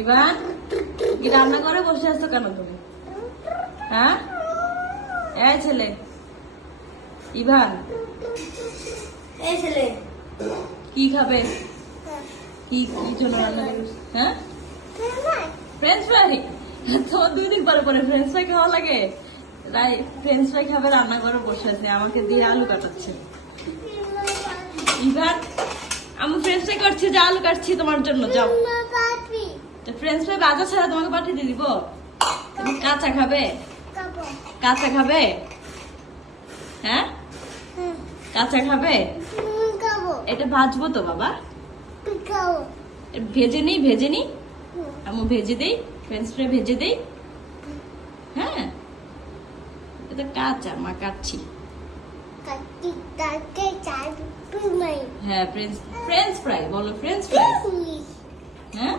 Ivan, কি রান্না করে বসে আছো কেন তুমি? হ্যাঁ, এই ছেলে ইভান, এই ছেলে কি খাবে? কি কি জন্য রান্না করিস? হ্যাঁ, ফ্রেঞ্চ ফ্রাই। তোমার 2 দিন পরে পরে ফ্রেঞ্চ ফ্রাই খাওয়া লাগে? তাই ফ্রেঞ্চ ফ্রাই খাবে রান্না করে বসে আছে, আমাকে দিয়ে আলু কাটাচ্ছে। ইভান, আমি ফ্রেঞ্চ ফ্রাই করছি, যে আলু কাটছি তোমার জন্য, যাও। ফ্রেঞ্চ ফ্রাই ভাজা ছাড়া তোমাকে পাঠিয়ে দিয়ে দিব? তুমি কাঁচা খাবে? কাঁচা খাবে? হ্যাঁ, কাঁচা খাবে? এটা ভাজবো তো বাবা, ভেজে নি আমি ভেজে দেই, ফ্রেঞ্চ ফ্রাই ভেজে দেই। হ্যাঁ, এটা কাঁচা, মা কাটছি। হ্যাঁ, ফ্রেঞ্চ ফ্রাই বলো, ফ্রেঞ্চ ফ্রাই। হ্যাঁ,